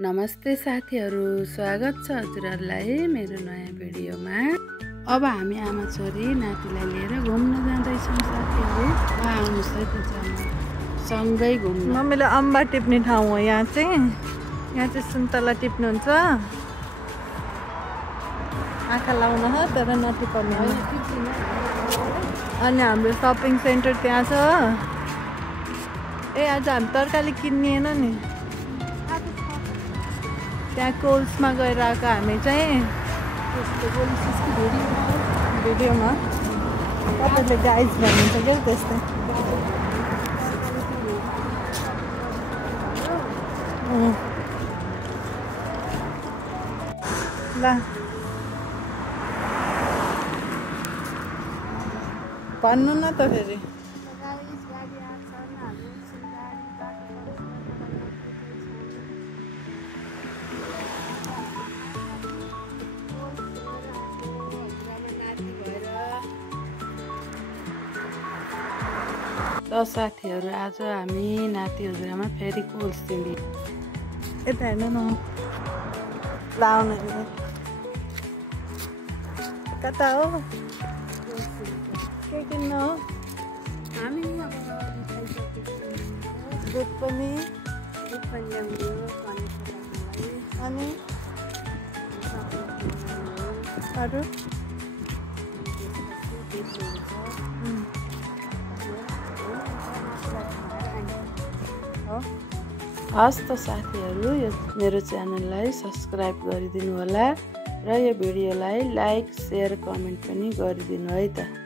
नमस्ते साथीहरू, स्वागत छ हजुरहरूलाई मेरो नयाँ भिडियोमा। अब हामी आमा छोरी नातिलाई लिएर घुम्न जाँदैछौँ साथीहरू। आउनुहोस् है त सँगै घुम्न। मम्मीले अम्बा टिप्ने ठाउँ हो यहाँ चाहिँ सुन्तला टिप्नुहुन्छ। आँखा लाउन हो तर नटिप्ने हो। अनि हाम्रो सपिङ सेन्टर त्यहाँ छ। आज हामी तरकारी किन्निएन नि। त्यहाँ कोल्समा गएर आएको हामी चाहिँ भिडियोमा तपाईँले गाइज भन्नुहुन्छ क्या त्यस्तै। ल भन्नु न त फेरि। त साथीहरू आज हामी नाति हजुरआमा फेरि कोल्स किन्ने। यता हेर्नु न लाउने कता हो के किन्नु हो। हामी दुध पनि अनि अरू हस् त साथीहरू, यो मेरो च्यानललाई सब्सक्राइब गरिदिनु होला र यो भिडियोलाई लाइक, सेयर, कमेन्ट पनि गरिदिनु है त।